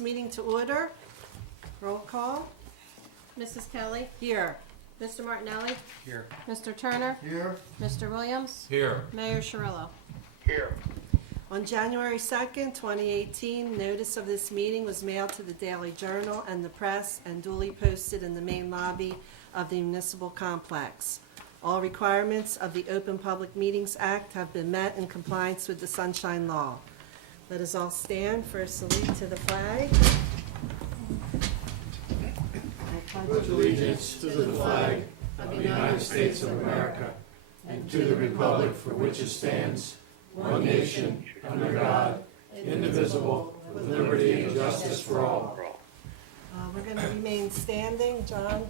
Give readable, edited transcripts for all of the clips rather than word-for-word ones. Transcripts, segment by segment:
Meeting to order. Roll call. Mrs. Kelly. Here. Mr. Martinelli. Here. Mr. Turner. Here. Mr. Williams. Here. Mayor Cirillo. Here. On January 2nd, 2018, notice of this meeting was mailed to the Daily Journal and the press and duly posted in the main lobby of the municipal complex. All requirements of the Open Public Meetings Act have been met in compliance with the Sunshine Law. Let us all stand for a salute to the flag. I Pledge allegiance to the flag of the United States of America and to the republic for which it stands, one nation, under God, indivisible, with liberty and justice for all. We're going to remain standing. John?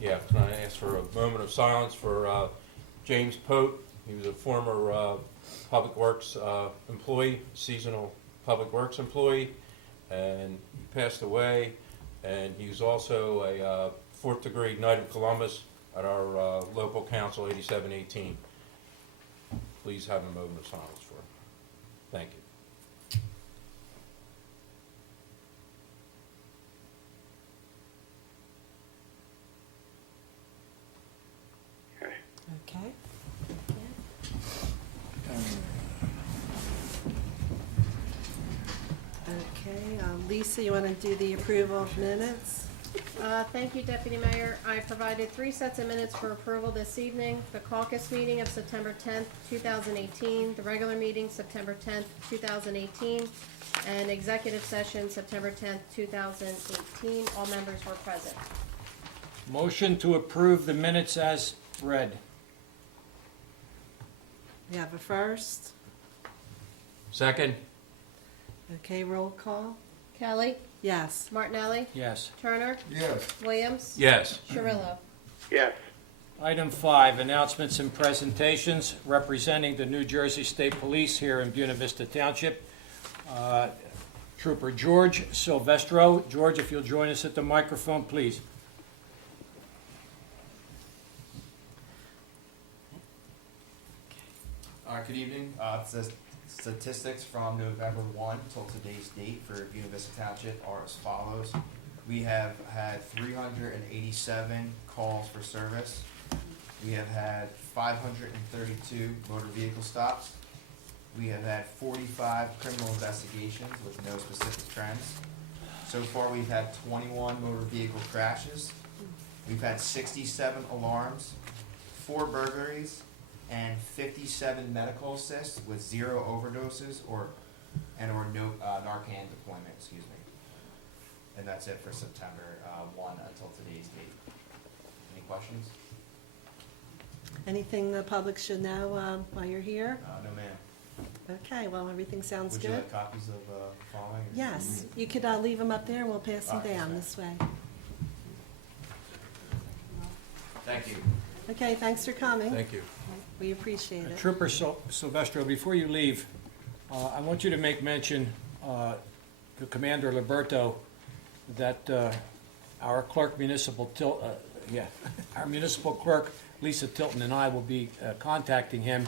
Yeah, can I ask for a moment of silence for James Pote? He was a former Public Works employee, seasonal Public Works employee, and he passed away. And he was also a fourth degree Knight of Columbus at our local council, 8718. Please have a moment of silence for him. Thank you. Okay. Okay, Lisa, you want to do the approval of minutes? Thank you, Deputy Mayor. I provided 3 sets of minutes for approval this evening. The caucus meeting of September 10th, 2018, the regular meeting September 10th, 2018, and executive session September 10th, 2018. All members were present. Motion to approve the minutes as read. We have a first. Second? Okay, roll call. Kelly. Yes. Martinelli. Yes. Turner. Yes. Williams. Yes. Cirillo. Yes. Item 5, announcements and presentations representing the New Jersey State Police here in Buena Vista Township. Trooper George Silvestro. George, if you'll join us at the microphone, please. Good evening. It's the statistics from November 1 till today's date for Buena Vista Township are as follows. We have had 387 calls for service. We have had 532 motor vehicle stops. We have had 45 criminal investigations with no specific trends. So far, we've had 21 motor vehicle crashes. We've had 67 alarms, 4 burglaries, and 57 medical assists with 0 overdoses or no Narcan deployment, excuse me. And that's it for September 1 until today's date. Any questions? Anything the public should know while you're here? No, ma'am. Okay, well, everything sounds Would good. you like copies of following? Yes, you could leave them up there and we'll pass them All right, down sure. this way. Thank you. Okay, thanks for coming. Thank you. We appreciate it. Trooper Silvestro, before you leave, I want you to make mention to Commander Liberto that our clerk our municipal clerk Lisa Tilton and I will be contacting him.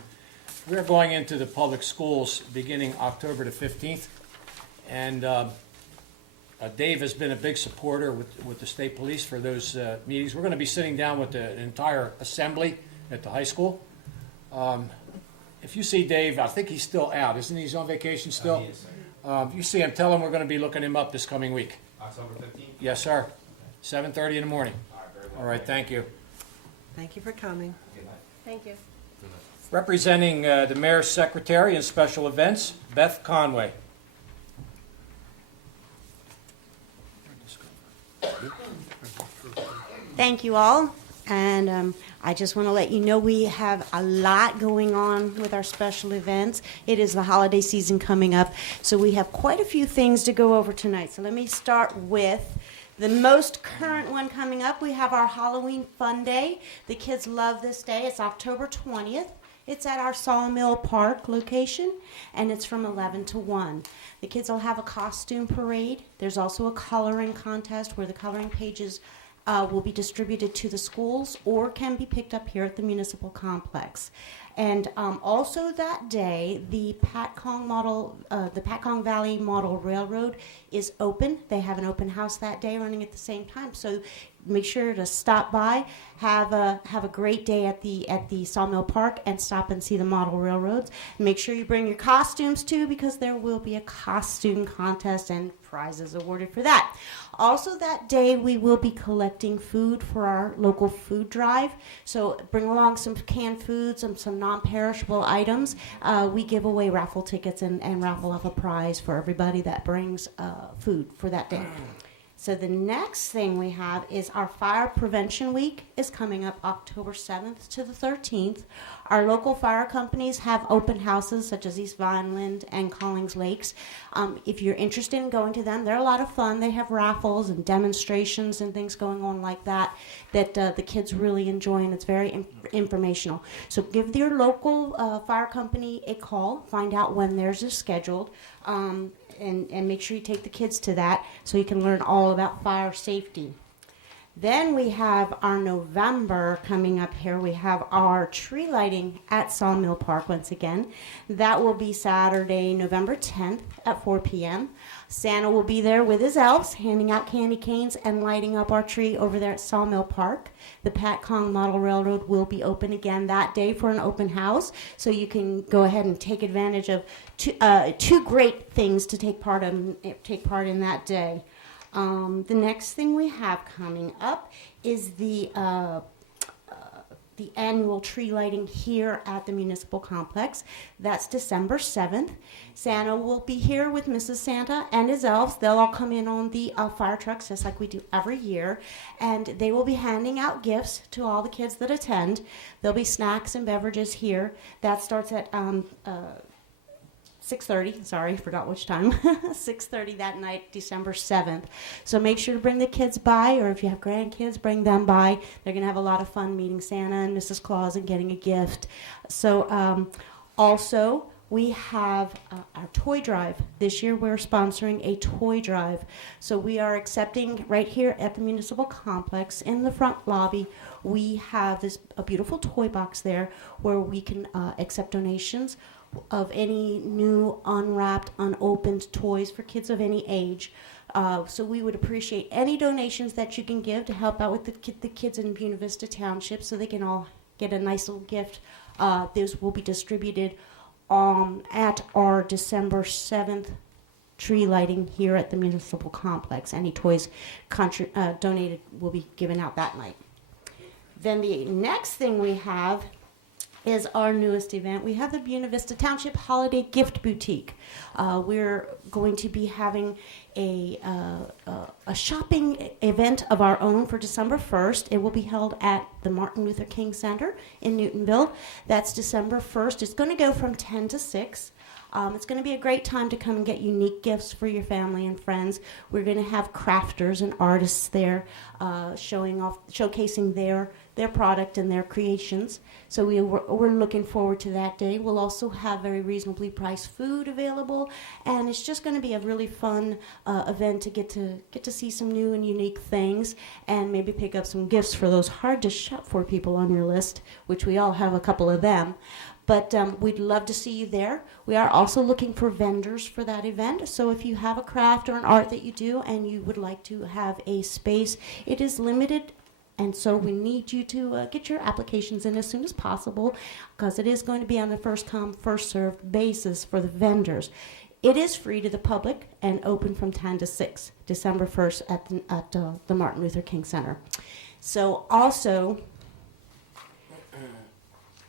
We're going into the public schools beginning October the 15th, and Dave has been a big supporter with the state police for those meetings. We're going to be sitting down with the entire assembly at the high school. If you see Dave, I think he's still out. Isn't he? He's on vacation still? He is, sir. If you see him, tell him we're going to be looking him up this coming week. October 15th? Yes, sir. 7:30 in the morning. All right, very well. All right, thank you. Thank you for coming. Good night. Thank you. Representing the Mayor's Secretary and Special Events, Beth Conway. Thank you all, and I just want to let you know we have a lot going on with our special events. It is the holiday season coming up, so we have quite a few things to go over tonight. So let me start with the most current one coming up. We have our Halloween Fun Day. The kids love this day. It's October 20th. It's at our Sawmill Park location, and it's from 11 to 1. The kids will have a costume parade. There's also a coloring contest where the coloring pages will be distributed to the schools or can be picked up here at the municipal complex. And also that day, the Patcong Valley Model Railroad is open. They have an open house that day running at the same time. So make sure to stop by, have a great day at the Sawmill Park, and stop and see the model railroads. Make sure you bring your costumes too, because there will be a costume contest and prizes awarded for that. Also that day, we will be collecting food for our local food drive. So bring along some canned foods and some non-perishable items. We give away raffle tickets and raffle off a prize for everybody that brings food for that day. So the next thing we have is our Fire Prevention Week is coming up October 7th to the 13th. Our local fire companies have open houses such as East Vineland and Collings Lakes. If you're interested in going to them, they're a lot of fun. They have raffles and demonstrations and things going on like that the kids really enjoy, and it's very informational. So give your local fire company a call, find out when theirs is scheduled. And make sure you take the kids to that so you can learn all about fire safety. Then we have our November coming up here. We have our tree lighting at Sawmill Park once again. That will be Saturday, November 10th at 4 p.m. Santa will be there with his elves, handing out candy canes and lighting up our tree over there at Sawmill Park. The Patcong Model Railroad will be open again that day for an open house, so you can go ahead and take advantage of two great things to take part in that day. The next thing we have coming up is the annual tree lighting here at the municipal complex. That's December 7th. Santa will be here with Mrs. Santa and his elves. They'll all come in on the fire trucks just like we do every year, and they will be handing out gifts to all the kids that attend. There'll be snacks and beverages here. That starts at 6:30, sorry, forgot which time, 6:30 that night, December 7th. So make sure to bring the kids by, or if you have grandkids, bring them by. They're going to have a lot of fun meeting Santa and Mrs. Claus and getting a gift. So also, we have our toy drive. This year we're sponsoring a toy drive. So we are accepting right here at the municipal complex in the front lobby. We have a beautiful toy box there where we can accept donations of any new unwrapped, unopened toys for kids of any age. So we would appreciate any donations that you can give to help out with the kids in Buena Vista Township so they can all get a nice little gift. Those will be distributed at our December 7th tree lighting here at the municipal complex. Any toys donated will be given out that night. Then the next thing we have is our newest event. We have the Buena Vista Township Holiday Gift Boutique. We're going to be having a shopping event of our own for December 1st. It will be held at the Martin Luther King Center in Newtonville. That's December 1st. It's going to go from 10 to 6. It's going to be a great time to come and get unique gifts for your family and friends. We're going to have crafters and artists there showcasing their product and their creations. So we're looking forward to that day. We'll also have very reasonably priced food available, and it's just going to be a really fun event to get to see some new and unique things, and maybe pick up some gifts for those hard to shop for people on your list, which we all have a couple of them. But we'd love to see you there. We are also looking for vendors for that event. So if you have a craft or an art that you do and you would like to have a space, it is limited. And so we need you to get your applications in as soon as possible, because it is going to be on a first-come, first-served basis for the vendors. It is free to the public and open from 10 to 6, December 1st at the Martin Luther King Center. So also,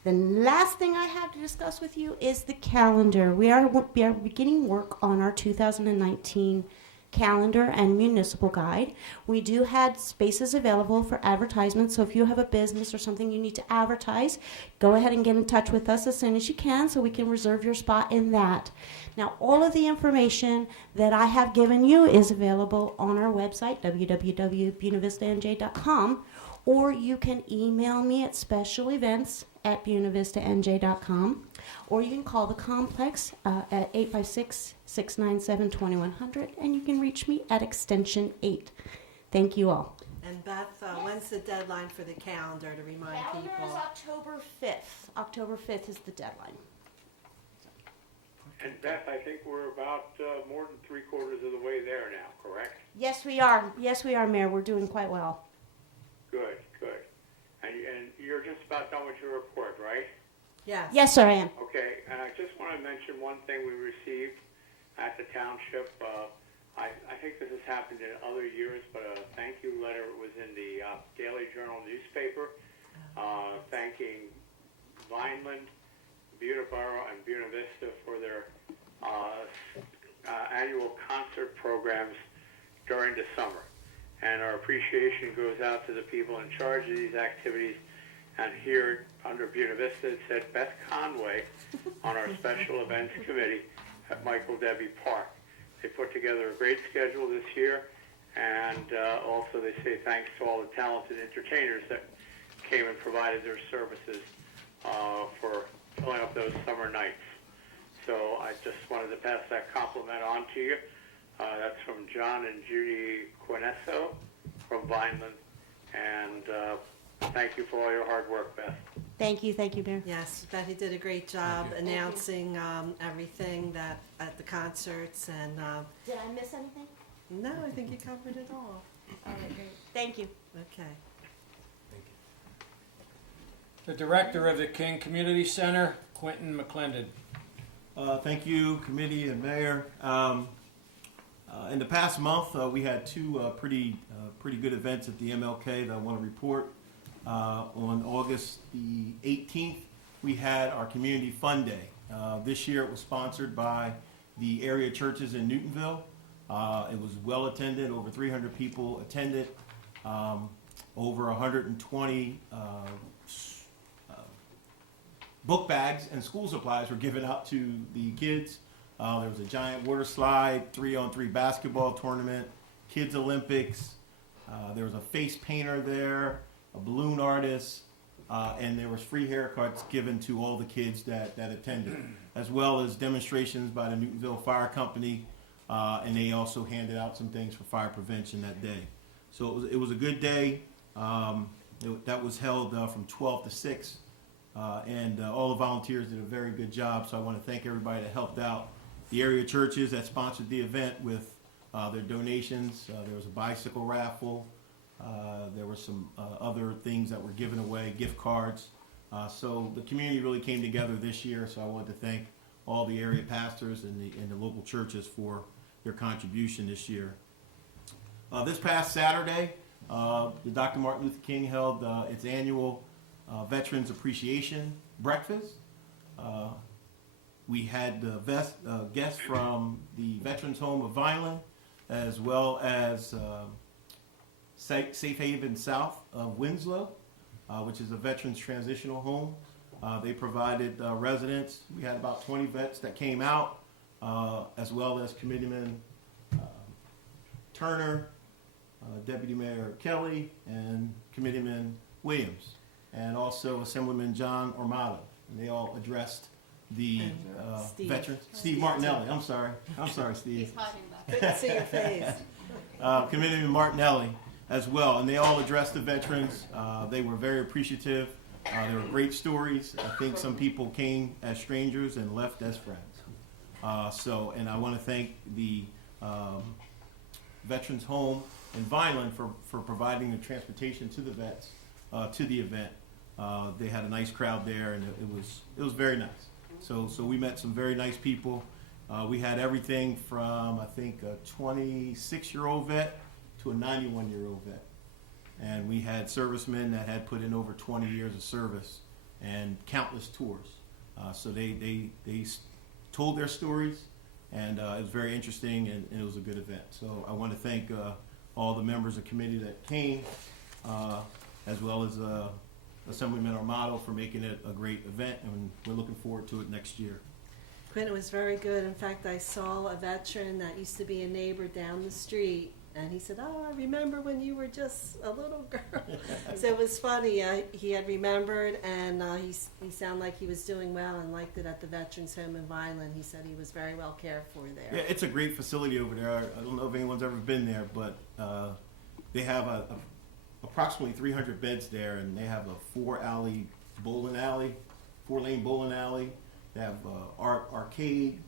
the last thing I have to discuss with you is the calendar. We are beginning work on our 2019 calendar and municipal guide. We do have spaces available for advertisements, so if you have a business or something you need to advertise, go ahead and get in touch with us as soon as you can so we can reserve your spot in that. Now, all of the information that I have given you is available on our website, www.buenavistanj.com, or you can email me at specialevents@buenavistanj.com, or you can call the complex at 856-697-2100, and you can reach me at extension 8. Thank you all. And Beth, when's the deadline for the calendar to remind Calendar is people? October 5th. October 5th is the deadline. And Beth, I think we're about more than 3/4 of the way there now, correct? Yes, we are. Yes, we are, Mayor. We're doing quite well. Good, good. And you're just about done with your report, right? Yes. Yes, sir, I am. Okay, and I just want to mention one thing we received at the township. I think this has happened in other years, but a thank you letter was in the Daily Journal newspaper thanking Vineland, Buena Borough, and Buena Vista for their annual concert programs during the summer. And our appreciation goes out to the people in charge of these activities. And here under Buena Vista, it said Beth Conway on our special events committee at Michael Debbie Park. They put together a great schedule this year, and also they say thanks to all the talented entertainers that came and provided their services for filling up those summer nights. So I just wanted to pass that compliment on to you. That's from John and Judy Quinesso from Vineland, and thank you for all your hard work, Beth. Thank you, Mayor. Yes, Betty did a great job announcing everything that at the concerts, and Did I miss anything? no, I think you covered it all. All right, great. Thank you. Okay. The Director of the King Community Center, Quentin McClendon. Thank you, committee and mayor. In the past month, we had two pretty good events at the MLK that I want to report. On August the 18th, we had our Community Fun Day. This year it was sponsored by the area churches in Newtonville. It was well attended, over 300 people attended. Over 120 book bags and school supplies were given out to the kids. There was a giant water slide, 3-on-3 basketball tournament, Kids Olympics. There was a face painter there, a balloon artist, and there was free haircuts given to all the kids that attended, as well as demonstrations by the Newtonville Fire Company, and they also handed out some things for fire prevention that day. So it was a good day. That was held from 12 to 6, and all the volunteers did a very good job, so I want to thank everybody that helped out. The area churches that sponsored the event with their donations. There was a bicycle raffle. There were some other things that were given away, gift cards. So the community really came together this year, so I wanted to thank all the area pastors and the local churches for their contribution this year. This past Saturday, the Dr. Martin Luther King held its annual Veterans Appreciation Breakfast. We had guests from the Veterans Home of Vineland, as well as Safe Haven South of Winslow, which is a veterans transitional home. They provided residents. We had about 20 vets that came out, as well as Committeeman Turner, Deputy Mayor Kelly, and Committeeman Williams, and also Assemblyman John Ormato. And they all addressed the Steve. veterans. Steve Martinelli. I'm sorry, Steve. He's hiding back. Couldn't see your face. Committeeman Martinelli as well, and they all addressed the veterans. They were very appreciative. There were great stories. I think some people came as strangers and left as friends. And I want to thank the Veterans Home in Vineland for providing the transportation to the vets to the event. They had a nice crowd there, and it was very nice. So we met some very nice people. We had everything from, I think, a 26-year-old vet to a 91-year-old vet. And we had servicemen that had put in over 20 years of service and countless tours. So they told their stories, and it was very interesting, and it was a good event. So I want to thank all the members of the committee that came, as well as Assemblyman Armato for making it a great event, and we're looking forward to it next year. Quentin was very good. In fact, I saw a veteran that used to be a neighbor down the street, and he said, "Oh, I remember when you were just a little girl." So it was funny. He had remembered, and he sounded like he was doing well and liked it at the Veterans Home in Vineland. He said he was very well cared for there. Yeah, it's a great facility over there. I don't know if anyone's ever been there, but they have approximately 300 beds there, and they have a four-lane bowling alley. They have arcade.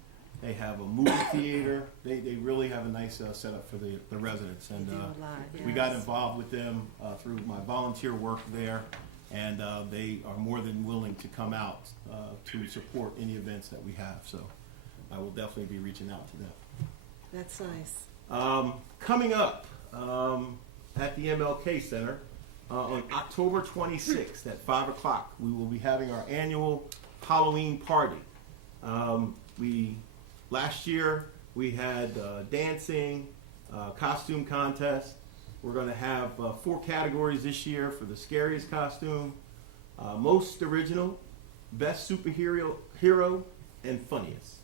They have a movie theater. They really have a nice setup for the residents. And They do a lot, we got yes. involved with them through my volunteer work there, and they are more than willing to come out to support any events that we have. So I will definitely be reaching out to them. That's nice. Coming up at the MLK Center on October 26th at 5 o'clock, we will be having our annual Halloween party. Last year we had dancing, costume contest. We're going to have 4 categories this year for the scariest costume, most original, best superhero, and funniest.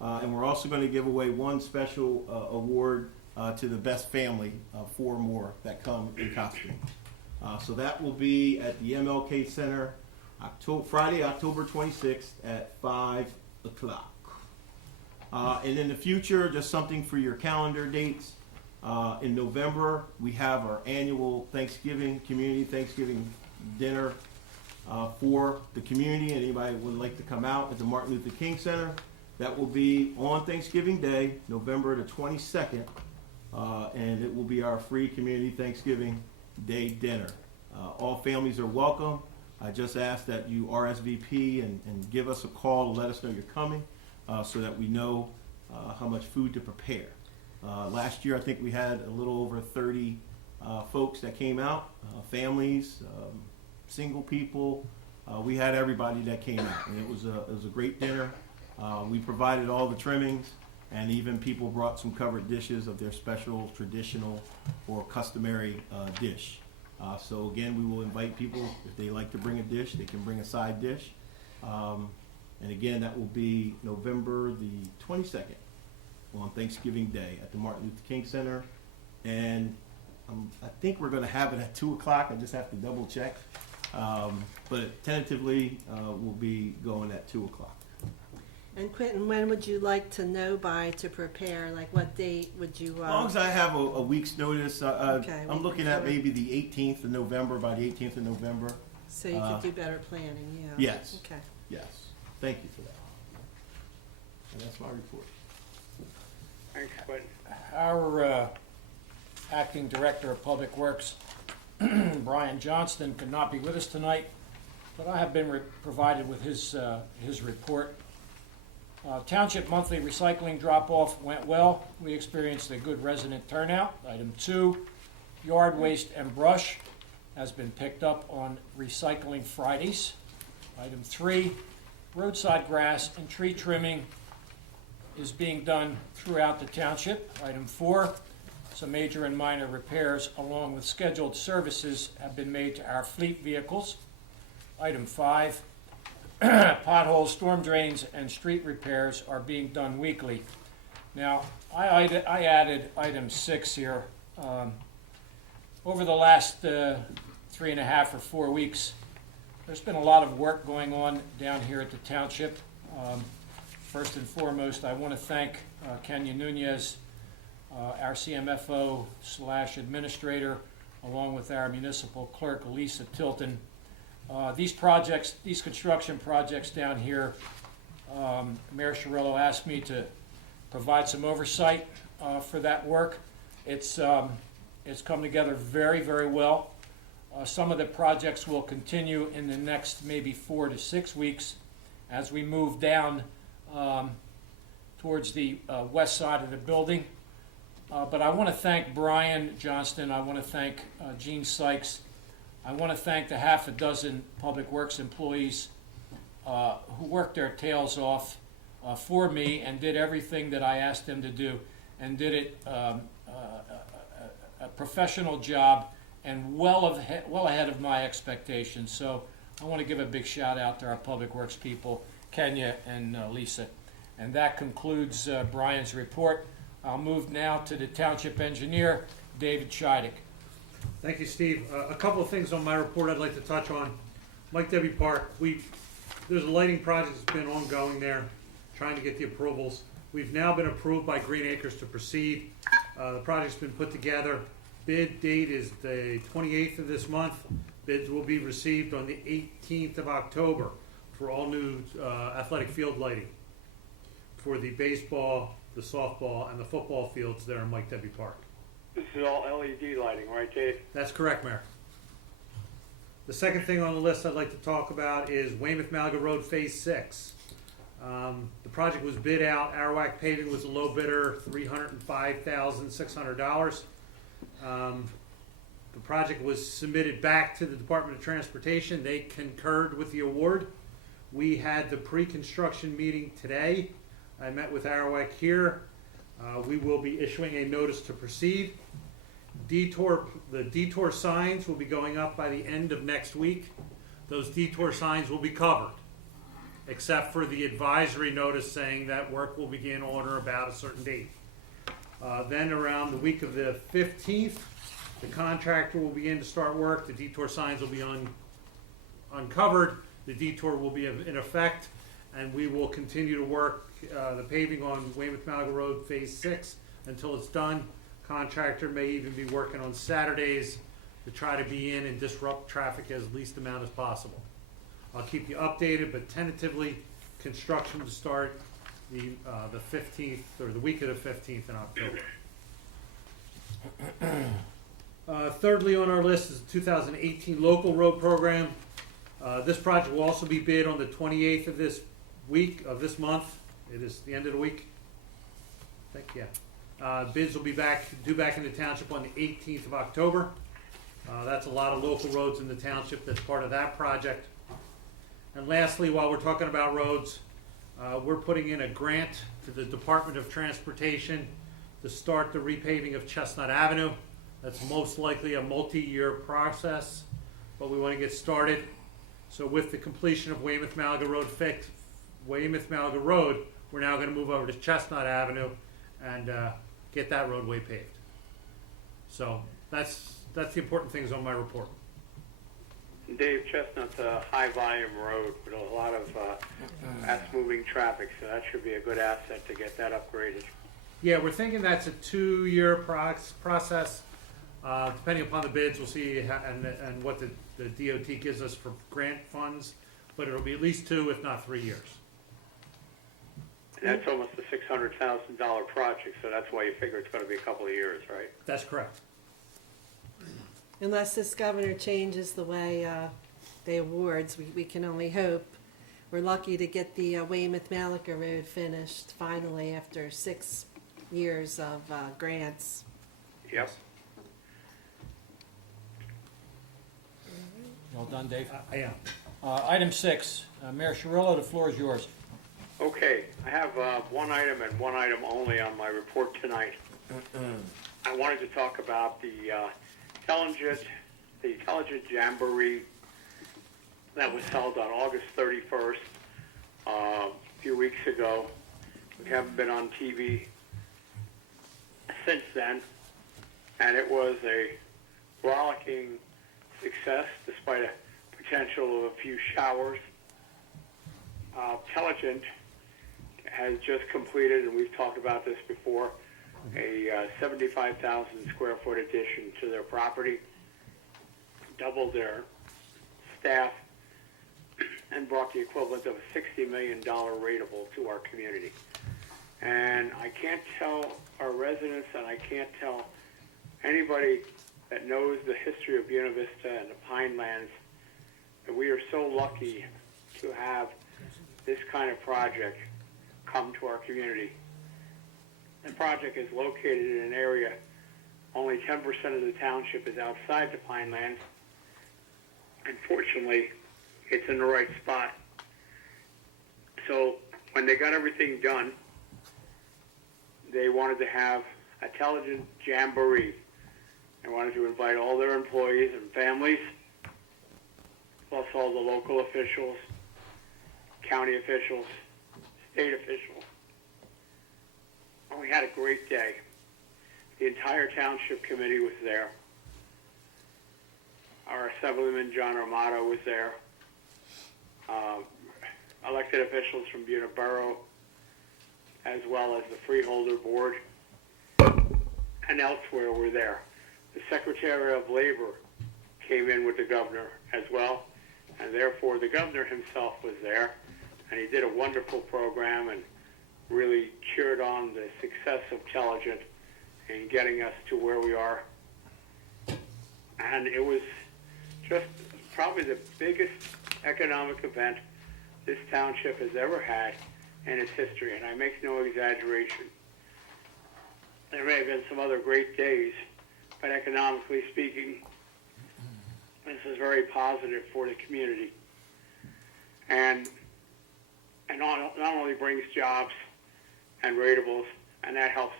And we're also going to give away one special award to the best family, 4 more that come in costume. So that will be at the MLK Center Friday, October 26th at 5 o'clock. And in the future, just something for your calendar dates. In November, we have our annual community Thanksgiving dinner for the community, and anybody would like to come out at the Martin Luther King Center. That will be on Thanksgiving Day, November the 22nd, and it will be our free community Thanksgiving Day dinner. All families are welcome. I just ask that you RSVP and give us a call to let us know you're coming so that we know how much food to prepare. Last year, I think we had a little over 30 folks that came out, families, single people. We had everybody that came out, and it was a great dinner. We provided all the trimmings, and even people brought some covered dishes of their special, traditional, or customary dish. So again, we will invite people, if they like to bring a dish, they can bring a side dish. And again, that will be November the 22nd on Thanksgiving Day at the Martin Luther King Center. And I think we're going to have it at 2 o'clock. I just have to double check. But tentatively, we'll be going at 2 o'clock. And Quentin, when would you like to know by to prepare? Like what date would you? As long as I have a week's notice, Okay, I'm looking at maybe the 18th of November, by the 18th of November. So you could do better planning, yeah. Yes. Okay. Yes. Thank you for that. And that's my report. Thanks, Quentin. Our Acting Director of Public Works, Brian Johnston, could not be with us tonight, but I have been provided with his report. Township monthly recycling drop-off went well. We experienced a good resident turnout. Item 2, yard waste and brush has been picked up on Recycling Fridays. Item 3, roadside grass and tree trimming is being done throughout the township. Item 4, some major and minor repairs along with scheduled services have been made to our fleet vehicles. Item 5, potholes, storm drains, and street repairs are being done weekly. Now, I added item 6 here. Over the last 3.5 or 4 weeks, there's been a lot of work going on down here at the township. First and foremost, I want to thank Kenya Nunez, our CMFO/administrator, along with our municipal clerk, Lisa Tilton. These construction projects down here, Mayor Chirillo asked me to provide some oversight for that work. It's come together very, very well. Some of the projects will continue in the next maybe 4 to 6 weeks as we move down towards the west side of the building. But I want to thank Brian Johnston. I want to thank Gene Sykes. I want to thank the half a dozen Public Works employees who worked their tails off for me and did everything that I asked them to do, and did it a professional job and well ahead of my expectations. So I want to give a big shout out to our Public Works people, Kenya and Lisa. And that concludes Brian's report. I'll move now to the Township Engineer, David Scheidick. Thank you, Steve. A couple of things on my report I'd like to touch on. Mike Debbie Park, there's a lighting project that's been ongoing there, trying to get the approvals. We've now been approved by Green Acres to proceed. The project's been put together. bid date is the 28th of this month. Bids will be received on the 18th of October for all new athletic field lighting for the baseball, the softball, and the football fields there in Mike Debbie Park. This is all LED lighting, right, Dave? That's correct, Mayor. The second thing on the list I'd like to talk about is Weymouth Malaga Road Phase 6. The project was bid out. Arawak Paving was the low bidder, $305,600. The project was submitted back to the Department of Transportation. They concurred with the award. We had the pre-construction meeting today. I met with Arawak here. We will be issuing a notice to proceed. The detour signs will be going up by the end of next week. Those detour signs will be covered, except for the advisory notice saying that work will begin on or about a certain date. Then around the week of the 15th, the contractor will begin to start work. The detour signs will be uncovered. The detour will be in effect, and we will continue to work the paving on Weymouth Malaga Road Phase 6 until it's done. Contractor may even be working on Saturdays to try to be in and disrupt traffic as least amount as possible. I'll keep you updated, but tentatively, construction to start the 15th, or the week of the 15th in October. Thirdly on our list is the 2018 local road program. This project will also be bid on the 28th of this this month. It is the end of the week. I think, yeah. Bids will be due back in the township on the 18th of October. That's a lot of local roads in the township that's part of that project. And lastly, while we're talking about roads, we're putting in a grant to the Department of Transportation to start the repaving of Chestnut Avenue. That's most likely a multi-year process, but we want to get started. So with the completion of Weymouth Malaga Road we're now going to move over to Chestnut Avenue and get that roadway paved. So that's the important things on my report. Dave, Chestnut's a high-volume road with a lot of fast-moving traffic, so that should be a good asset to get that upgraded. Yeah, we're thinking that's a 2-year process. Depending upon the bids, we'll see and what the DOT gives us for grant funds, but it'll be at least 2, if not 3 years. And that's almost a $600,000 project, so that's why you figure it's going to be a couple of years, right? That's correct. Unless this governor changes the way they awards, we can only hope. We're lucky to get the Weymouth Malaga Road finished finally after 6 years of grants. Yep. Well done, Dave. I am. Item 6, Mayor Cirillo, the floor is yours. Okay, I have one item and one item only on my report tonight. I wanted to talk about the Intelligent Jamboree that was held on August 31st, a few weeks ago. We haven't been on TV since then, and it was a rollicking success despite a potential of a few showers. Intelligent has just completed, and we've talked about this before, a 75,000 square foot addition to their property, doubled their staff, and brought the equivalent of a $60 million rateable to our community. And I can't tell our residents, and I can't tell anybody that knows the history of Buena Vista and the Pinelands that we are so lucky to have this kind of project come to our community. The project is located in an area, only 10% of the township is outside the Pinelands. Unfortunately, it's in the right spot. So when they got everything done, they wanted to have a Intelligent Jamboree. They wanted to invite all their employees and families, plus all the local officials, county officials, state officials. And we had a great day. The entire township committee was there. Our Assemblyman John Armato was there. Elected officials from Buena Borough, as well as the Freeholder Board, and elsewhere were there. The Secretary of Labor came in with the governor as well, and therefore the governor himself was there, and he did a wonderful program and really cheered on the success of Telligent in getting us to where we are. And it was just probably the biggest economic event this township has ever had in its history, and I make no exaggeration. There may have been some other great days, but economically speaking, this is very positive for the community. And not only brings jobs and ratables, and that helps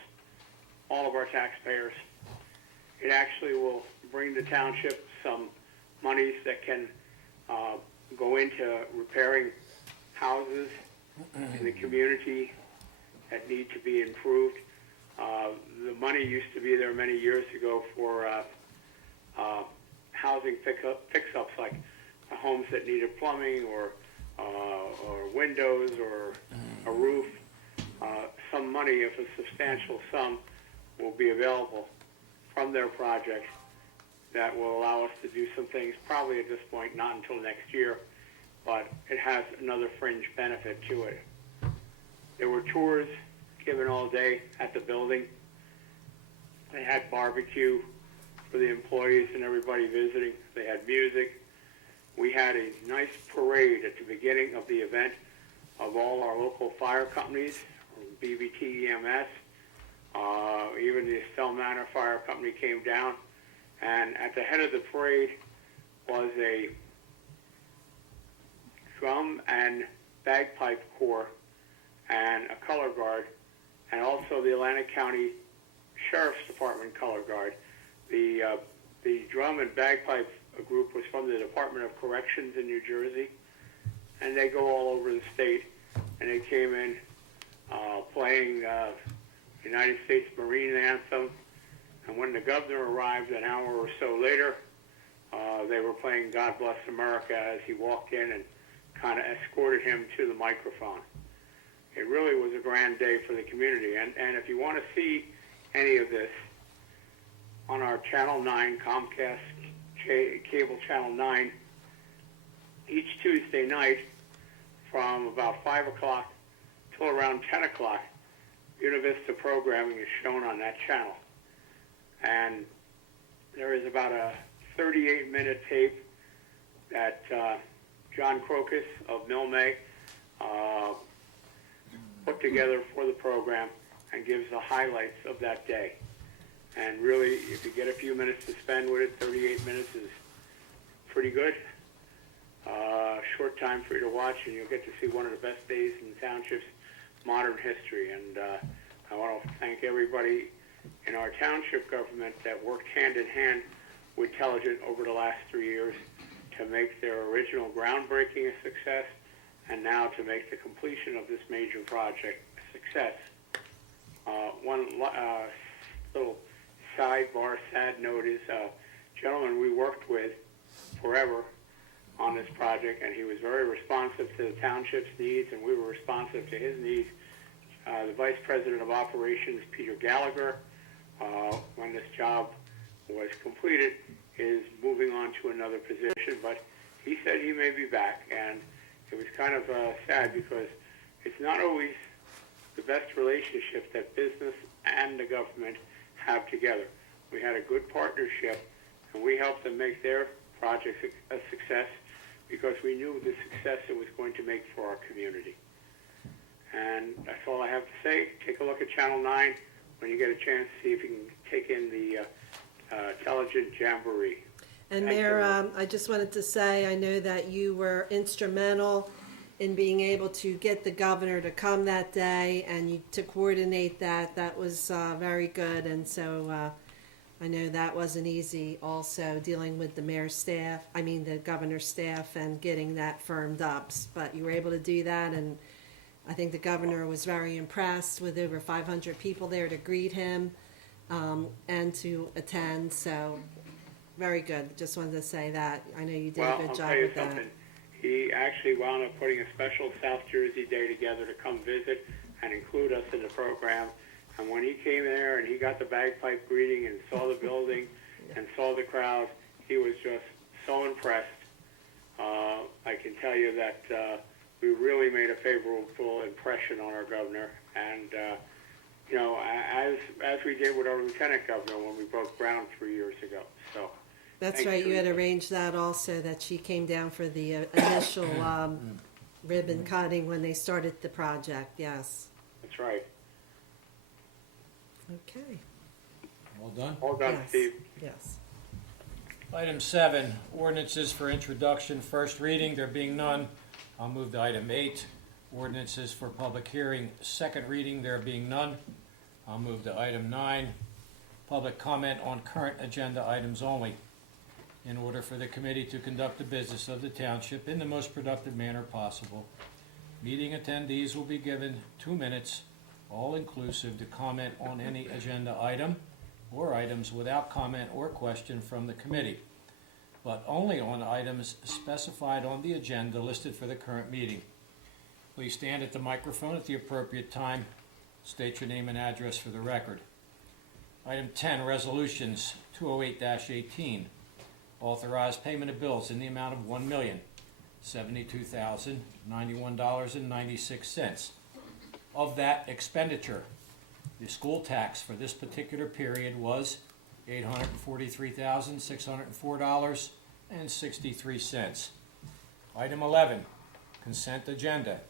all of our taxpayers, it actually will bring the township some monies that can go into repairing houses in the community that need to be improved. The money used to be there many years ago for housing fix-ups, like homes that needed plumbing or windows or a roof. Some money, if a substantial sum, will be available from their project that will allow us to do some things, probably at this point, not until next year, but it has another fringe benefit to it. There were tours given all day at the building. They had barbecue for the employees and everybody visiting. They had music. We had a nice parade at the beginning of the event of all our local fire companies, BBT EMS, even the Estelle Manor Fire Company came down. And at the head of the parade was a drum and bagpipe corps and a color guard, and also the Atlantic County Sheriff's Department color guard. The drum and bagpipe group was from the Department of Corrections in New Jersey, and they go all over the state, and they came in playing United States Marine Anthem, and when the governor arrived an hour or so later, they were playing God Bless America as he walked in and kind of escorted him to the microphone. It really was a grand day for the community, and if you want to see any of this, on our Channel 9, Comcast Cable Channel 9, each Tuesday night from about 5 o'clock till around 10 o'clock, Buena Vista programming is shown on that channel. And there is about a 38-minute tape that John Crocus of Milmay put together for the program and gives the highlights of that day. And really, if you get a few minutes to spend with it, 38 minutes is pretty good. Short time for you to watch, and you'll get to see one of the best days in the township's modern history. And I want to thank everybody in our township government that worked hand in hand with Telligent over the last 3 years to make their original groundbreaking a success, and now to make the completion of this major project a success. One little sidebar, sad note is a gentleman we worked with forever on this project, and he was very responsive to the township's needs, and we were responsive to his needs. The Vice President of Operations, Peter Gallagher, when this job was completed, is moving on to another position, but he said he may be back, and it was kind of sad because it's not always the best relationship that business and the government have together. We had a good partnership, and we helped them make their project a success because we knew the success it was going to make for our community. And that's all I have to say. Take a look at Channel 9 when you get a chance, see if you can take in the Telligent Jamboree. And Thank Mayor, you. I just wanted to say, I know that you were instrumental in being able to get the governor to come that day and to coordinate that. That was very good, and so I know that wasn't easy also, dealing with the mayor's staff, the governor's staff, and getting that firmed up. But you were able to do that, and I think the governor was very impressed with over 500 people there to greet him and to attend, so very good. Just wanted to say that. I know you did a good I'll job tell you with that. something. He actually wound up putting a special South Jersey Day together to come visit and include us in the program. And when he came there and he got the bagpipe greeting and saw the building, and saw the crowd, he was just so impressed. I can tell you that we really made a favorable impression on our governor, and as we did with our lieutenant governor when we broke ground 3 years ago. So That's thanks right, to you had you. arranged that also, that she came down for the initial ribbon cutting when they started the project, yes. That's right. Okay, All done? All done, Yes. Steve. yes. Item 7, ordinances for introduction, first reading, there being none. I'll move to item 8, ordinances for public hearing, second reading, there being none. I'll move to item 9, public comment on current agenda items only. In order for the committee to conduct the business of the township in the most productive manner possible, meeting attendees will be given 2 minutes, all inclusive, to comment on any agenda item or items without comment or question from the committee, but only on items specified on the agenda listed for the current meeting. Please stand at the microphone at the appropriate time. State your name and address for the record. Item 10, resolutions 208-18. Authorize payment of bills in the amount of $1,072,091.96. Of that expenditure, the school tax for this particular period was $843,604.63. Item 11, consent agenda.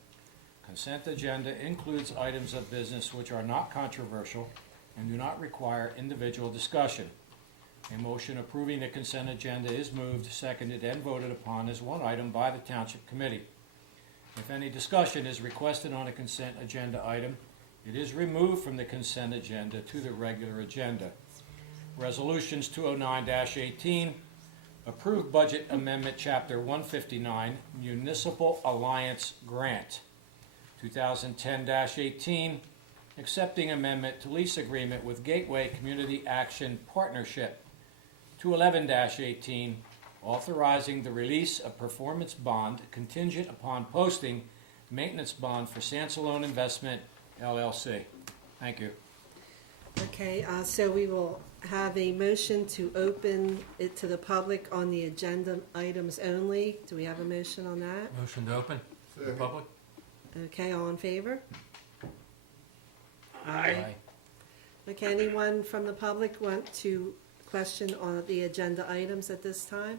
Consent agenda includes items of business which are not controversial and do not require individual discussion. A motion approving the consent agenda is moved, seconded, and voted upon as one item by the Township Committee. If any discussion is requested on a consent agenda item, it is removed from the consent agenda to the regular agenda. Resolutions 209-18, approved budget amendment Chapter 159, Municipal Alliance Grant. 2010-18, accepting amendment to lease agreement with Gateway Community Action Partnership. 211-18, authorizing the release of performance bond contingent upon posting maintenance bond for Sansalone Investment, LLC. Thank you. Okay, so we will have a motion to open it to the public on the agenda items only. Do we have a motion on that? Motion to open to the public? Okay, all in favor? Aye. Okay, anyone from the public want to question on the agenda items at this time?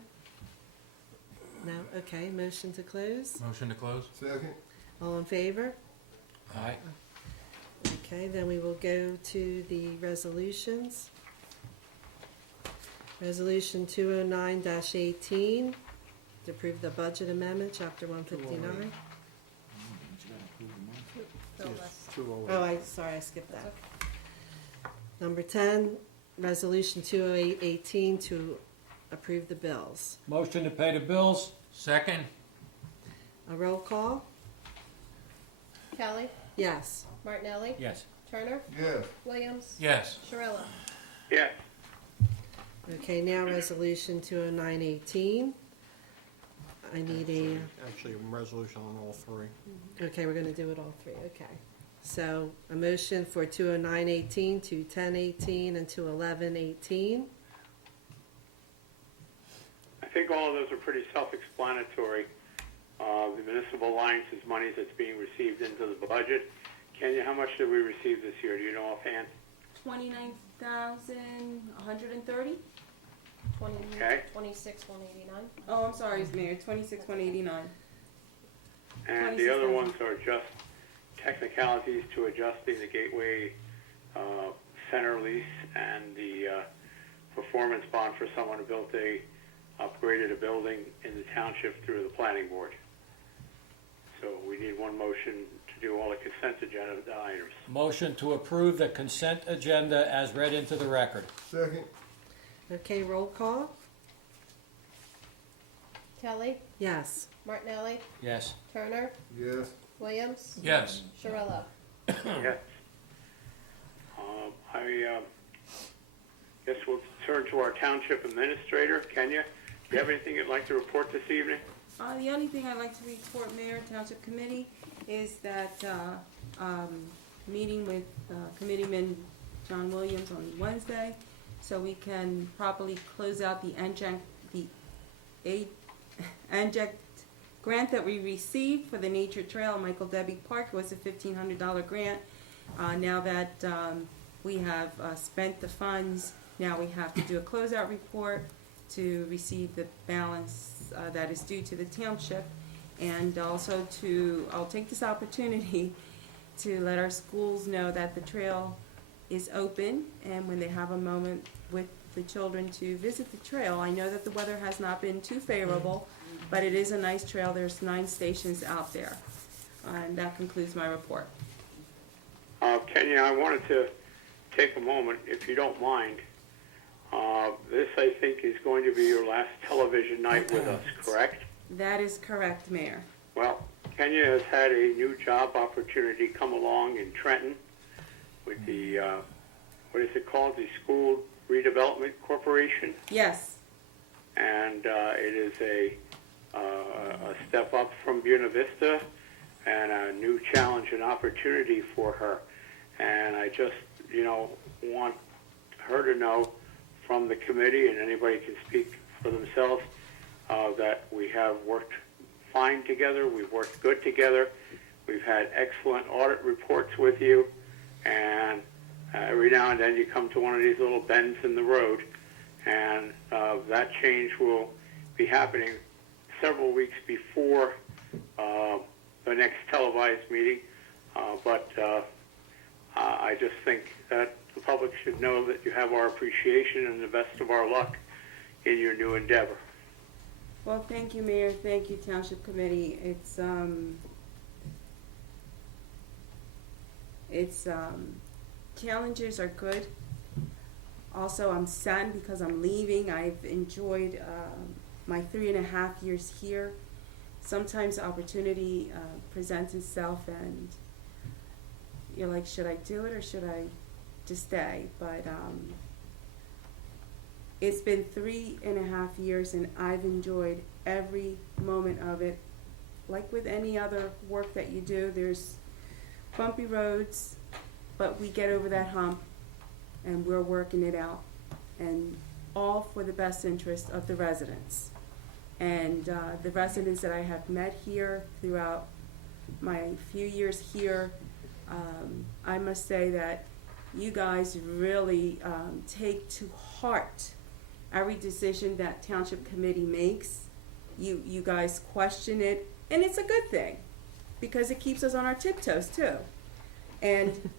No? Okay, motion to close. Motion to close? Second. All in favor? Aye. Okay, then we will go to the resolutions. Resolution 209-18, to approve the budget amendment, Chapter 159. Bill list. Oh, I skipped that. Number 10, Resolution 208-18, to approve the bills. Motion to pay the bills? Second? A roll call? Kelly, Yes. Martinelli, Yes. Turner, Yes. Williams, Yes. Shirella. Yes. Okay, now Resolution 209-18. I need a, Actually, a resolution on all three. okay, we're gonna do it all three, okay. So, a motion for 209-18, 210-18, and 211-18. I think all of those are pretty self-explanatory. The municipal alliance's monies that's being received into the budget. Kenya, how much did we receive this year? Do you know offhand? 29,130. 20, Okay. 26,189. Oh, I'm sorry, Mayor. 26,189. And the other ones are just technicalities to adjusting the Gateway Center lease and the performance bond for someone who upgraded a building in the township through the planning board. So we need one motion to do all the consent agenda items. Motion to approve the consent agenda as read into the record. Second. Okay, roll call? Kelly, Yes. Martinelli, Yes. Turner, Yes. Williams, Yes. Shirella. Yes. I guess we'll turn to our township administrator. Kenya, do you have anything you'd like to report this evening? The only thing I'd like to report, Mayor, Township Committee, is that meeting with Committeeman John Williams on Wednesday, so we can properly close out the ANJAC grant that we received for the Nature Trail in Michael Debbie Park. It was a $1,500 grant. Now that we have spent the funds, now we have to do a closeout report to receive the balance that is due to the township. And also I'll take this opportunity to let our schools know that the trail is open, and when they have a moment with the children to visit the trail. I know that the weather has not been too favorable, but it is a nice trail. There's 9 stations out there. And that concludes my report. Kenya, I wanted to take a moment, if you don't mind. This, I think, is going to be your last television night with us, correct? That is correct, Mayor. Well, Kenya has had a new job opportunity come along in Trenton with the, what is it called, the School Redevelopment Corporation. Yes. And it is a step up from Buena Vista and a new challenge and opportunity for her. And I just, want her to know from the committee, and anybody can speak for themselves, that we have worked fine together, we've worked good together, we've had excellent audit reports with you, and every now and then you come to one of these little bends in the road, and that change will be happening several weeks before the next televised meeting, but I just think that the public should know that you have our appreciation and the best of our luck in your new endeavor. Well, thank you, Mayor. Thank you, Township Committee. Challenges are good. Also, I'm sad because I'm leaving. I've enjoyed my 3.5 years here. Sometimes opportunity presents itself and you're like, should I do it or should I just stay? But it's been 3.5 years and I've enjoyed every moment of it. Like with any other work that you do, there's bumpy roads, but we get over that hump and we're working it out, and all for the best interest of the residents. And the residents that I have met here throughout my few years here, I must say that you guys really take to heart every decision that Township Committee makes. You guys question it, and it's a good thing because it keeps us on our tiptoes too. And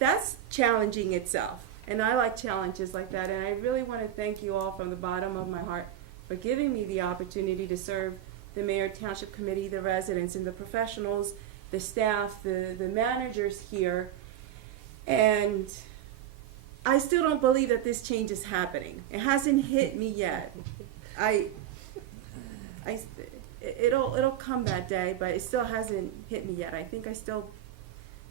that's challenging itself. And I like challenges like that. And I really want to thank you all from the bottom of my heart for giving me the opportunity to serve the Mayor, Township Committee, the residents, and the professionals, the staff, the managers here. And I still don't believe that this change is happening. It hasn't hit me yet. It'll come that day, but it still hasn't hit me yet. I think I still,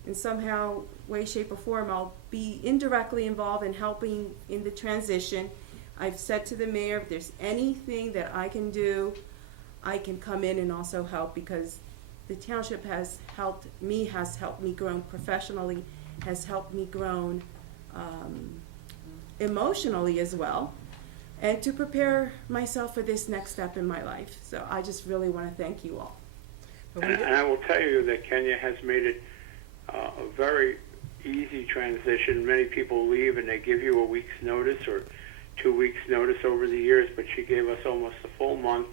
in somehow, way, shape, or form, I'll be indirectly involved in helping in the transition. I've said to the mayor, if there's anything that I can do, I can come in and also help, because the township has helped me grow professionally, has helped me grow emotionally as well, and to prepare myself for this next step in my life. So I just really want to thank you all. And I will tell you that Kenya has made it a very easy transition. Many people leave and they give you a week's notice or 2 weeks' notice over the years, but she gave us almost a full month.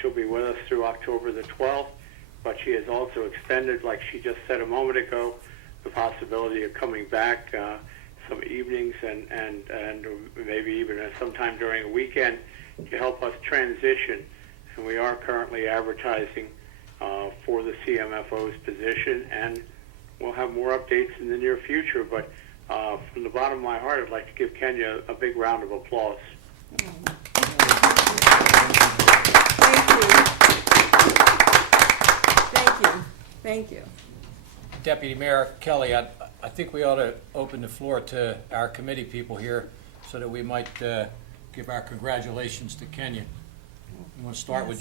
She'll be with us through October the 12th, but she has also extended, like she just said a moment ago, the possibility of coming back some evenings and maybe even sometime during a weekend to help us transition. And we are currently advertising for the CMFO's position, and we'll have more updates in the near future. But from the bottom of my heart, I'd like to give Kenya a big round of applause. Thank you. Deputy Mayor Kelly, I think we ought to open the floor to our committee people here so that we might give our congratulations to Kenya. You want to start with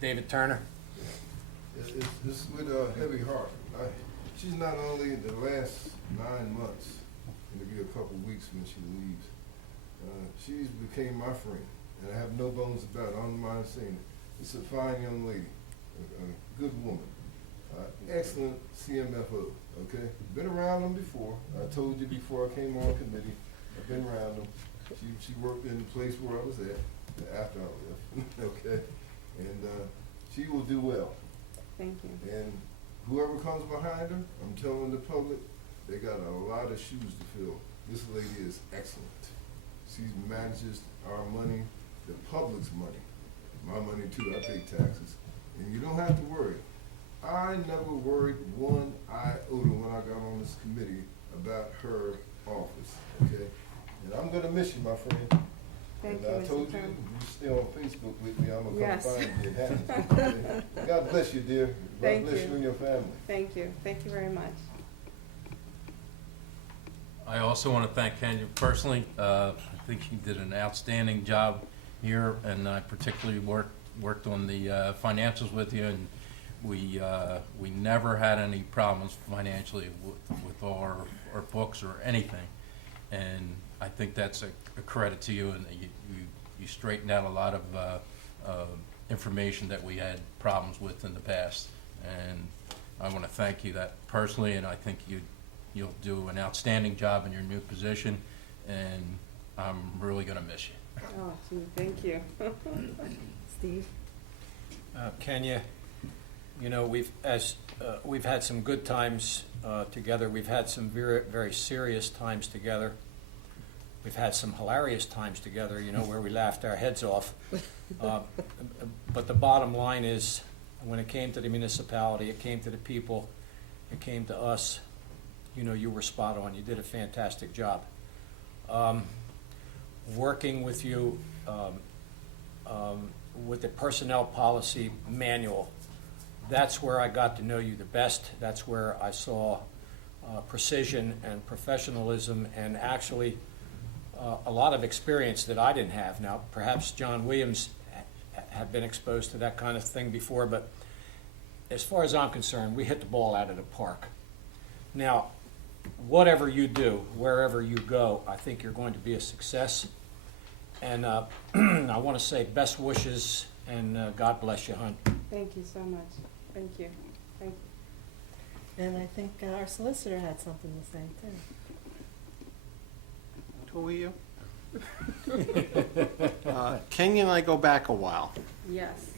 David Turner? It's with a heavy heart. She's not only the last 9 months and it'll be a couple weeks when she leaves. She's became my friend, and I have no bones about it. I don't mind saying it. It's a fine young lady, a good woman, excellent CMFO, okay? Been around them before. I told you before I came on committee, I've been around them. She worked in the place where I was at after I left, okay? And she will do well. Thank you. And whoever comes behind her, I'm telling the public, they got a lot of shoes to fill. This lady is excellent. She manages our money, the public's money, my money too, I pay taxes. And you don't have to worry. I never worried one iota when I got on this committee about her office, okay? And I'm gonna miss you, my friend. Thank And you, I Mr. told you, Tom. you stay on Facebook with me, I'm gonna Yes. come find you in Hamilton. Okay? God bless you, dear. God Thank bless you. you and your family. Thank you. Thank you very much. I also want to thank Kenya personally. I think she did an outstanding job here, and I particularly worked on the financials with you, and we never had any problems financially with our books or anything. And I think that's a credit to you, and you straightened out a lot of information that we had problems with in the past. And I want to thank you that personally, and I think you'll do an outstanding job in your new position, and I'm really going to miss you. Oh, gee, thank you. Steve? Kenya, you know, we've had some good times together. We've had some very, very serious times together. We've had some hilarious times together, you know, where we laughed our heads off. But the bottom line is, when it came to the municipality, it came to the people, it came to us, you know, you were spot on. You did a fantastic job. Working with you with the personnel policy manual, that's where I got to know you the best. That's where I saw precision and professionalism and actually a lot of experience that I didn't have. Now, perhaps John Williams had been exposed to that kind of thing before, but as far as I'm concerned, we hit the ball out of the park. Now, whatever you do, wherever you go, I think you're going to be a success. And I want to say best wishes and God bless you, hon. Thank you so much. Thank you. Thank you. And I think our solicitor had something to say, too. Who are you? Kenya and I go back a while, Yes.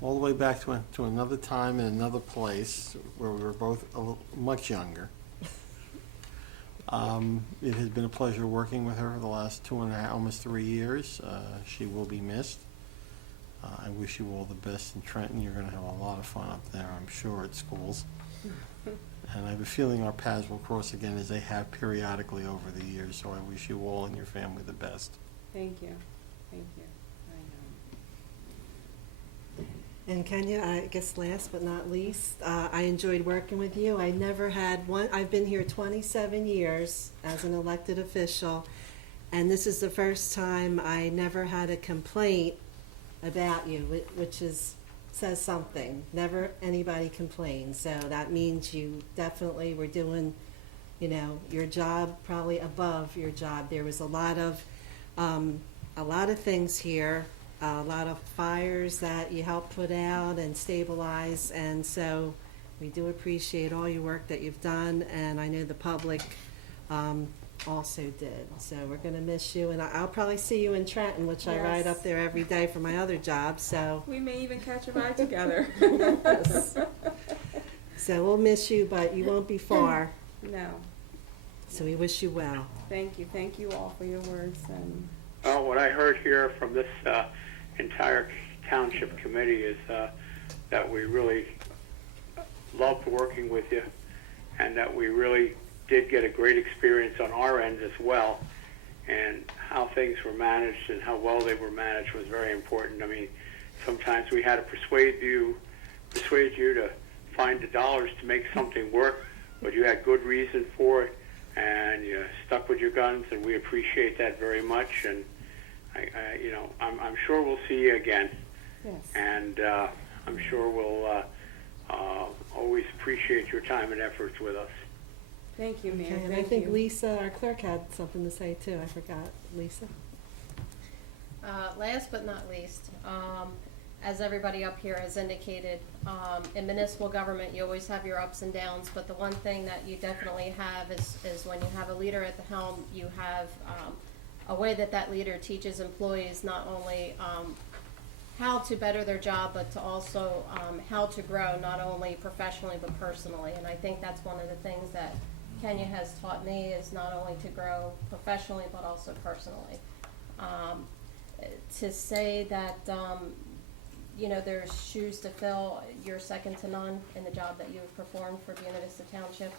all the way back to another time in another place where we were both much younger. It has been a pleasure working with her for the last 2.5, almost 3 years. She will be missed. I wish you all the best in Trenton. You're going to have a lot of fun up there, I'm sure, at schools. And I have a feeling our paths will cross again as they have periodically over the years. So I wish you all and your family the best. Thank you. Thank you. I And Kenya, I guess last but not least, I enjoyed working with you. I never had one, I've been here 27 years as an elected official, and this is the first time I never had a complaint about you, which says something. Never anybody complained, so that means you definitely were doing, you know, your job probably above your job. There was a lot of things here, a lot of fires that you helped put out and stabilize, and so we do appreciate all your work that you've done, and I know the public also did. So we're going to miss you, and I'll probably see you in Trenton, which I ride Yes. up there every day for my other job, so. We may even catch a ride together. So we'll miss you, but you won't be far, No. so we wish you well. Thank you. Thank you all for your words. And Well, what I heard here from this entire township committee is that we really loved working with you, and that we really did get a great experience on our end as well. And how things were managed and how well they were managed was very important. I mean, sometimes we had to persuade you to find the dollars to make something work, but you had good reason for it, and you stuck with your guns, and we appreciate that very much. And I'm sure we'll see you again, yes. and I'm sure we'll always appreciate your time and efforts with us. Thank you, Mayor. Okay, and I Thank think you. Lisa, our clerk, had something to say too. I forgot. Lisa? Last but not least, as everybody up here has indicated, in municipal government, you always have your ups and downs, but the one thing that you definitely have is when you have a leader at the helm, you have a way that leader teaches employees not only how to better their job, but to also how to grow, not only professionally, but personally. And I think that's one of the things that Kenya has taught me, is not only to grow professionally, but also personally. To say that, there's shoes to fill, you're second to none in the job that you've performed for Buena Vista Township.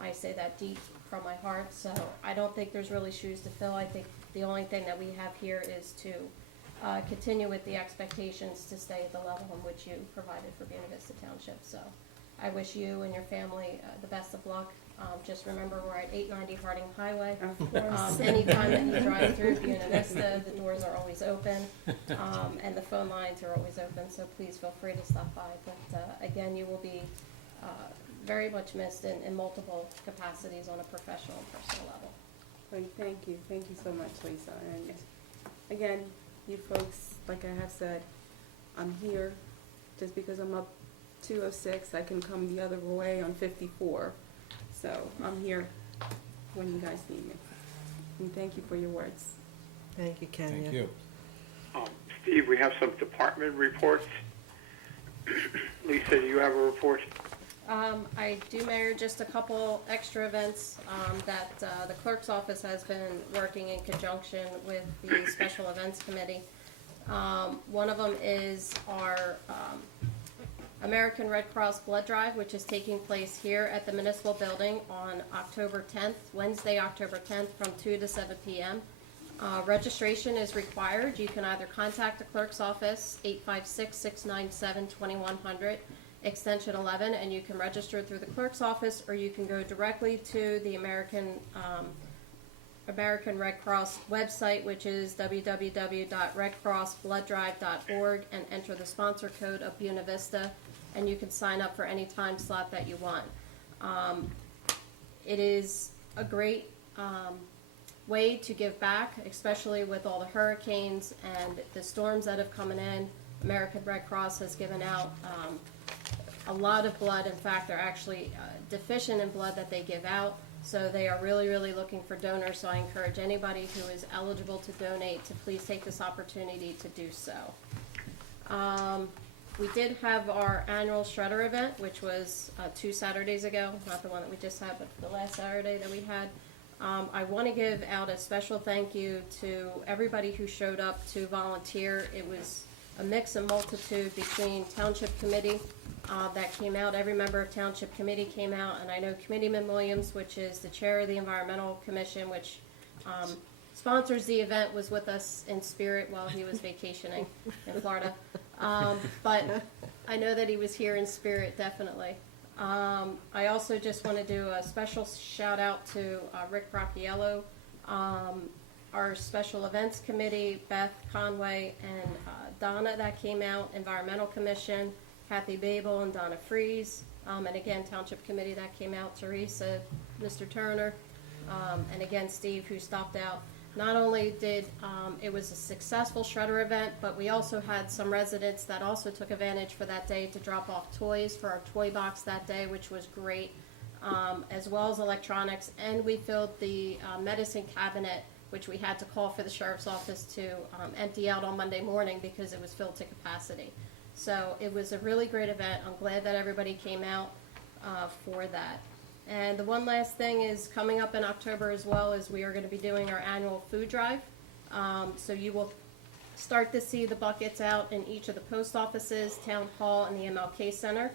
I say that deep from my heart, so I don't think there's really shoes to fill. I think the only thing that we have here is to continue with the expectations to stay at the level in which you provided for Buena Vista Township. So I wish you and your family the best of luck. Just remember, we're at 890 Harding Highway. Of course. Anytime that you drive through Buena Vista, the doors are always open, and the phone lines are always open, so please feel free to stop by. But again, you will be very much missed in multiple capacities on a professional and personal level. Great, thank you. Thank you so much, Lisa. And again, you folks, like I have said, I'm here just because I'm up 206. I can come the other way on 54. So I'm here when you guys need me. And thank you for your words. Thank you, Kenya. Thank you. Steve, we have some department reports. Lisa, do you have a report? I do, Mayor, just a couple extra events that the clerk's office has been working in conjunction with the Special Events Committee. One of them is our American Red Cross Blood Drive, which is taking place here at the Municipal Building on October 10th, Wednesday, October 10th, from 2 to 7 p.m. Registration is required. You can either contact the clerk's office, 856-697-2100, extension 11, and you can register through the clerk's office, or you can go directly to the American Red Cross website, which is www.redcrossblooddrive.org, and enter the sponsor code of Buena Vista, and you can sign up for any time slot that you want. It is a great way to give back, especially with all the hurricanes and the storms that have come in. American Red Cross has given out a lot of blood. In fact, they're actually deficient in blood that they give out. So they are really, really looking for donors. So I encourage anybody who is eligible to donate to please take this opportunity to do so. We did have our annual shredder event, which was 2 Saturdays ago, not the one that we just had, but the last Saturday that we had. I want to give out a special thank you to everybody who showed up to volunteer. It was a mix and multitude between Township Committee that came out. Every member of Township Committee came out, and I know Committeeman Williams, which is the chair of the Environmental Commission, which sponsors the event, was with us in spirit while he was vacationing in Florida. But I know that he was here in spirit, definitely. I also just want to do a special shout out to Rick Bracchiello, our Special Events Committee, Beth Conway and Donna that came out, Environmental Commission, Kathy Babel and Donna Fries, and again, Township Committee that came out, Teresa, Mr. Turner, and again, Steve, who stopped out. Not only did it was a successful shredder event, but we also had some residents that also took advantage for that day to drop off toys for our toy box that day, which was great, as well as electronics. And we filled the medicine cabinet, which we had to call for the sheriff's office to empty out on Monday morning because it was filled to capacity. So it was a really great event. I'm glad that everybody came out for that. And the one last thing is coming up in October as well is we are going to be doing our annual food drive. So you will start to see the buckets out in each of the post offices, town hall, and the MLK Center.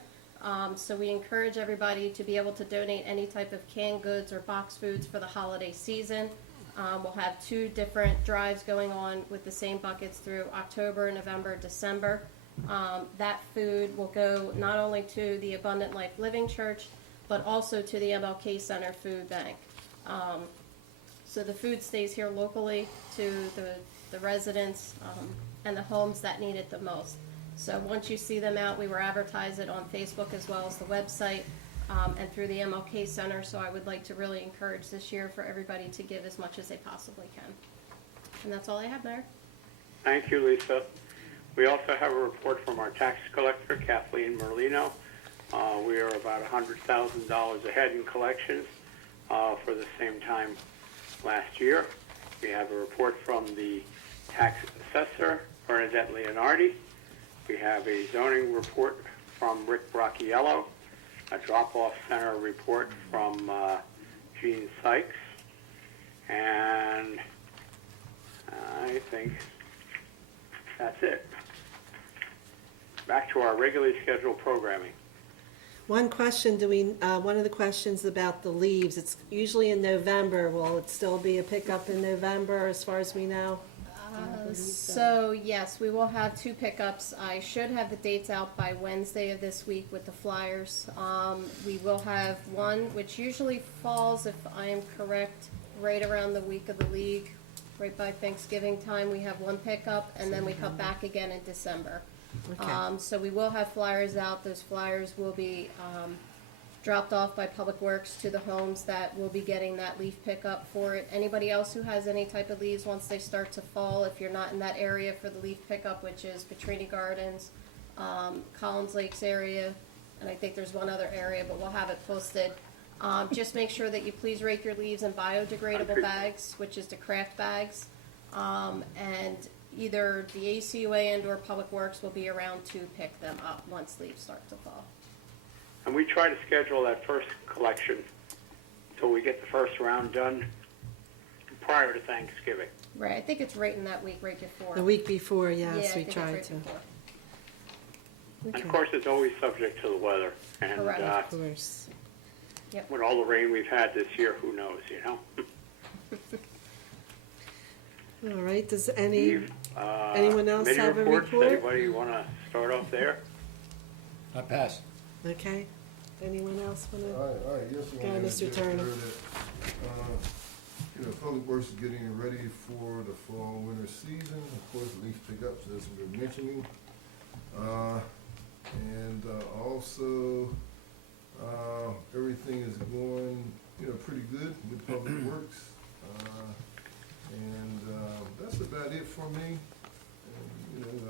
So we encourage everybody to be able to donate any type of canned goods or box foods for the holiday season. We'll have 2 different drives going on with the same buckets through October, November, December. That food will go not only to the Abundant Life Living Church, but also to the MLK Center Food Bank. So the food stays here locally to the residents and the homes that need it the most. So once you see them out, we will advertise it on Facebook as well as the website. and through the MLK Center, so I would like to really encourage this year for everybody to give as much as they possibly can. And that's all I have, Mayor. Thank you, Lisa. We also have a report from our tax collector, Kathleen Merlino. We are about $100,000 ahead in collections for the same time last year. We have a report from the tax assessor, Bernadette Leonardi. We have a zoning report from Rick Bracchiello, a drop-off center report from Gene Sykes, and I think that's it. Back to our regularly scheduled programming. One question, one of the questions about the leaves, it's usually in November. Will it still be a pickup in November as far as we know? So yes, we will have 2 pickups. I should have the dates out by Wednesday of this week with the flyers. We will have one, which usually falls, if I am correct, right around the week of the league, right by Thanksgiving time. We have 1 pickup, and then we come back again in December. Okay. So we will have flyers out. Those flyers will be dropped off by Public Works to the homes that will be getting that leaf pickup for it. Anybody else who has any type of leaves, once they start to fall, if you're not in that area for the leaf pickup, which is Petrini Gardens, Collins Lakes area, and I think there's one other area, but we'll have it posted. Just make sure that you please rake your leaves in biodegradable bags, which is the craft bags. And either the ACUA and or Public Works will be around to pick them up once leaves start to fall. And we try to schedule that first collection until we get the first round done prior to Thanksgiving. Right, I think it's right in that week, right before. The week before, Yeah, I yes, we think it's tried right to. before. And Okay. of course, it's always subject to the weather. And Correct. Of course. with all the rain we've had this year, who knows, you know? All right, does Steve, anyone else committee have a reports? report? Anybody want to start off there? I pass. Okay. Anyone else want to? All right, yes, Go ahead, Mr. Turner. Public Works is getting ready for the fall winter season, of course, leaf pickups as we were mentioning. And also, everything is going, pretty good with Public Works. And that's about it for me. And,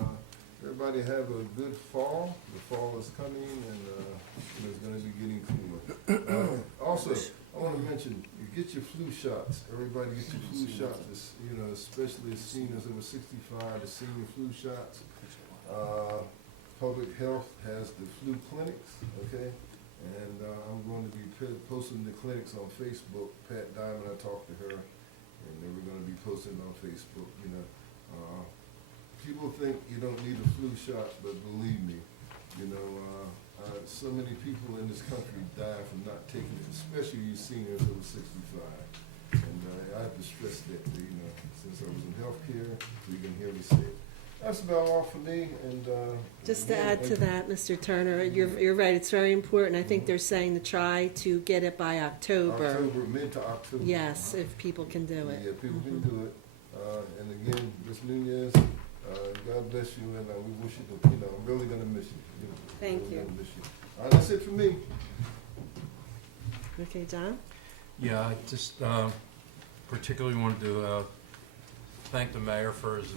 everybody have a good fall. The fall is coming, and it's going to be getting cooler. Also, I want to mention, you get your flu shots. Everybody get your flu shots. Especially seniors over 65, the senior flu shots. Public Health has the flu clinics. Okay, and I'm going to be posting the clinics on Facebook. Pat Diamond, I talked to her, and they were going to be posting on Facebook. People think you don't need a flu shot, but believe me, so many people in this country die from not taking it, especially you seniors over 65. And I have to stress that, since I was in healthcare, you can hear me say it. That's about all for me. And Just to add to that, Mr. Turner, you're right. It's very important. I think they're saying to try to get it by October. Mid to October. Yes, if people can do it. Yeah, people can do it. And again, Ms. Nunez, God bless you, and we wish you, I'm really going to miss you. Thank really you. gonna miss you. That's it for me. Okay, John? Yeah, I just particularly wanted to thank the mayor for his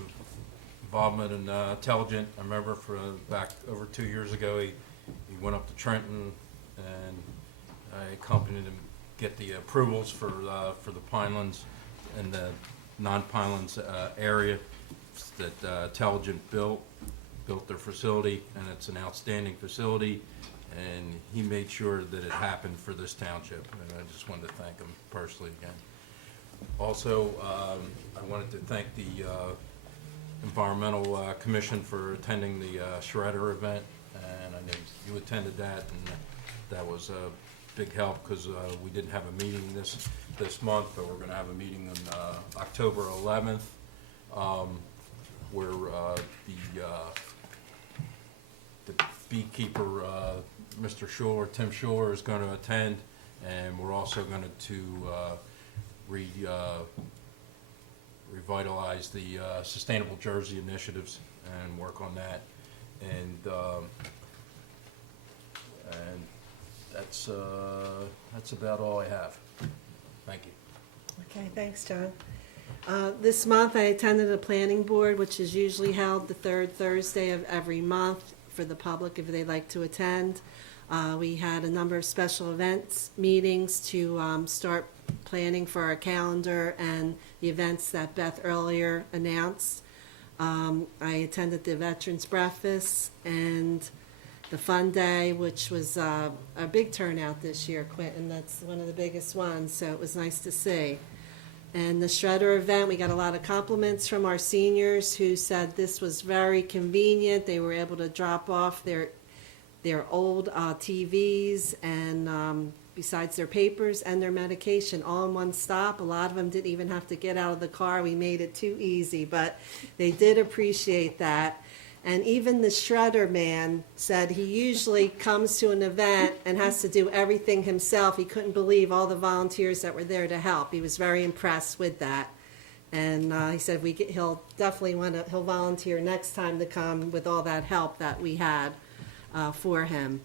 involvement in Intelligent. I remember back over 2 years ago, he went up to Trenton, and I accompanied him get the approvals for the Pinelands and the non-Pinelands area that Intelligent built their facility, and it's an outstanding facility, and he made sure that it happened for this township, and I just wanted to thank him personally again. Also, I wanted to thank the Environmental Commission for attending the Shredder event, and I know you attended that, and that was a big help because we didn't have a meeting this month, but we're going to have a meeting on October 11th, where the beekeeper, Mr. Schuler, Tim Schuler, is going to attend, and we're also going to revitalize the Sustainable Jersey initiatives and work on that, and That's about all I have. Thank you. Okay, thanks, John. This month, I attended a planning board, which is usually held the third Thursday of every month for the public if they'd like to attend. We had a number of special events meetings to start planning for our calendar and the events that Beth earlier announced. I attended the Veterans Breakfast and the Fun Day, which was a big turnout this year, Quentin. That's one of the biggest ones, so it was nice to see. And the Shredder event, we got a lot of compliments from our seniors who said this was very convenient. They were able to drop off their old TVs and besides their papers and their medication all in one stop. A lot of them didn't even have to get out of the car. We made it too easy, but they did appreciate that. And even the shredder man said he usually comes to an event and has to do everything himself. He couldn't believe all the volunteers that were there to help. He was very impressed with that. And he said he'll definitely he'll volunteer next time to come with all that help that we had for him.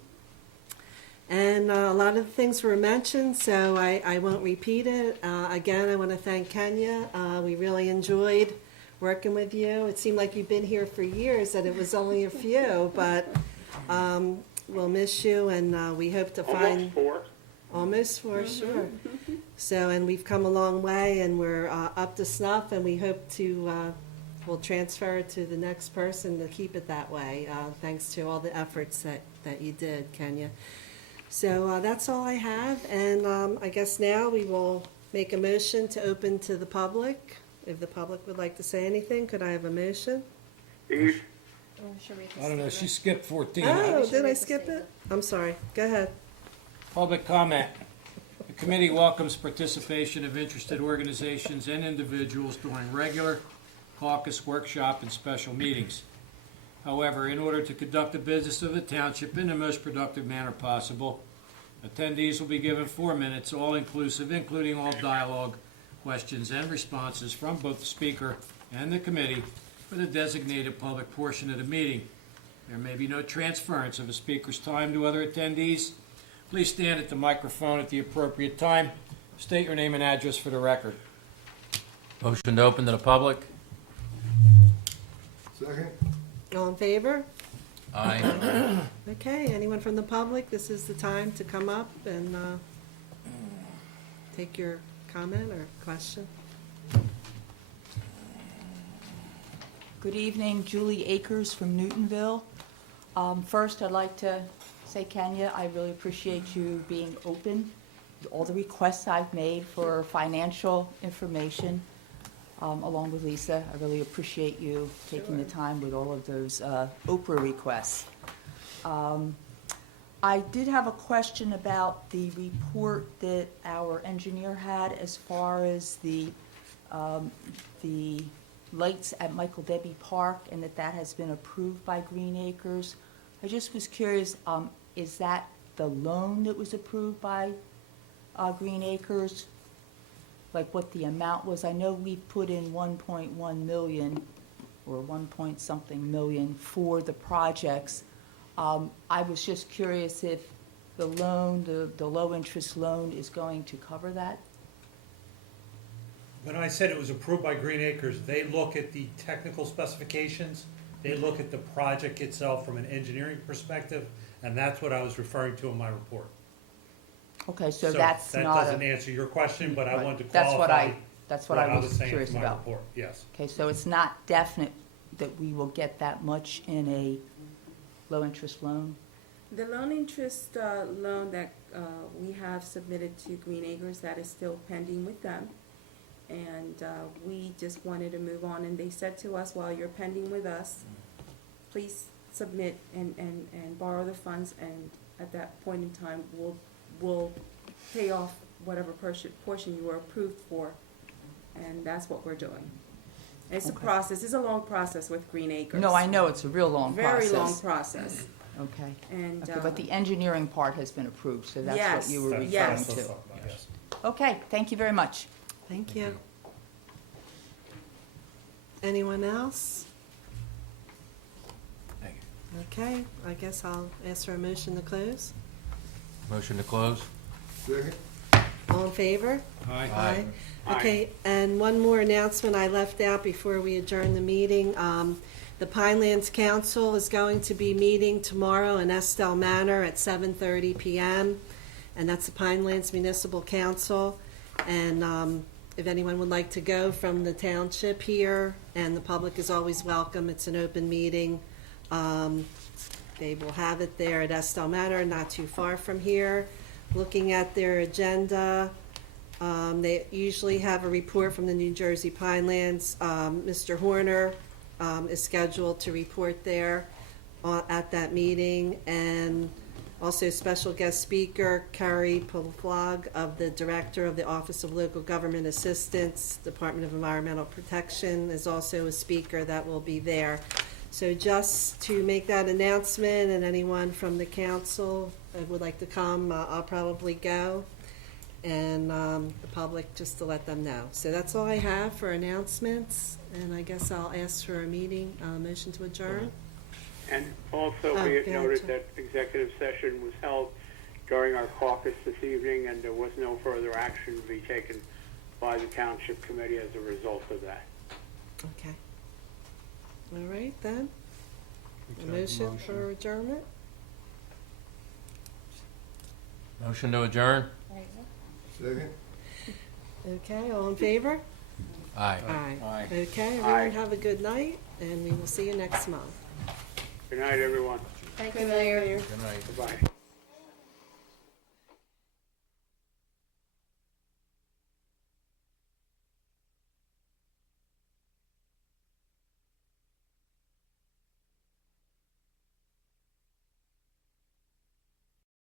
And a lot of the things were mentioned, so I won't repeat it. Again, I want to thank Kenya. We really enjoyed working with you. It seemed like you've been here for years, and it was only a few, but we'll miss you, and we hope to find... Almost four, sure. So, and we've come a long way, and we're up to snuff, and we hope to, we'll transfer it to the next person to keep it that way, thanks to all the efforts that you did, Kenya. So that's all I have, and I guess now we will make a motion to open to the public. If the public would like to say anything, could I have a motion? Eve? I don't know, she skipped 14. Oh, did I skip it? I'm sorry. Go ahead. Public comment. The committee welcomes participation of interested organizations and individuals during regular caucus, workshop, and special meetings. However, in order to conduct the business of the township in the most productive manner possible, attendees will be given 4 minutes, all inclusive, including all dialogue, questions, and responses from both the speaker and the committee for the designated public portion of the meeting. There may be no transference of a speaker's time to other attendees. Please stand at the microphone at the appropriate time. State your name and address for the record. Motion to open to the public? Second. All in favor? Aye. Okay, anyone from the public, this is the time to come up and take your comment or question. Good evening, Julie Akers from Newtonville. First, I'd like to say, Kenya, I really appreciate you being open. All the requests I've made for financial information, along with Lisa, I really appreciate you taking the time with all of those Oprah requests. I did have a question about the report that our engineer had as far as the lights at Michael Debbie Park, and that has been approved by Green Acres. I just was curious, is that the loan that was approved by Green Acres? Like what the amount was? I know we put in 1.1 million or 1 point something million for the projects. I was just curious if the loan, the low interest loan, is going to cover that. When I said it was approved by Green Acres, they look at the technical specifications, they look at the project itself from an engineering perspective, and that's what I was referring to in my report. Okay, so that's that not doesn't answer your question, but I right. wanted to That's qualify that's what I was saying curious in my about. report. Yes. Okay, so it's not definite that we will get that much in a low interest loan? The loan interest loan that we have submitted to Green Acres, that is still pending with them. And we just wanted to move on, and they said to us, while you're pending with us, please submit and borrow the funds, and at that point in time, we'll pay off whatever portion you were approved for, and that's what we're doing. It's a process. It's a long process with Green Acres. No, I know it's a real long process. Very long process. Okay. And Okay, but the engineering part has been approved, so that's yes, what you were referring yes. to. Yes. Okay, thank you very much. Thank you. Anyone else? Thank you. Okay, I guess I'll ask for a motion to close. Motion to close? Second. All in favor? Aye. Aye. Aye. Okay, and one more announcement I left out before we adjourn the meeting. The Pinelands Council is going to be meeting tomorrow in Estelle Manor at 7:30 PM, and that's the Pinelands Municipal Council. And if anyone would like to go from the township here, and the public is always welcome, it's an open meeting. They will have it there at Estelle Manor, not too far from here. Looking at their agenda, they usually have a report from the New Jersey Pinelands. Mr. Horner is scheduled to report there at that meeting, and also special guest speaker Carrie Pavlog, of the Director of the Office of Local Government Assistance, Department of Environmental Protection, is also a speaker that will be there. So just to make that announcement, and anyone from the council that would like to come, I'll probably go, and the public, just to let them know. So that's all I have for announcements, and I guess I'll ask for a meeting, motion to adjourn. And also, Oh, be it go ahead, noted Chuck. that executive session was held during our caucus this evening, and there was no further action to be taken by the Township Committee as a result of that. Okay. All right, then. A motion for adjournment? Motion to adjourn? Second. Okay, all in favor? Aye. Aye. Okay, Aye. everyone have a good night, and we will see you next month. Good night, everyone. Thank you, Mayor. Good night. Goodbye.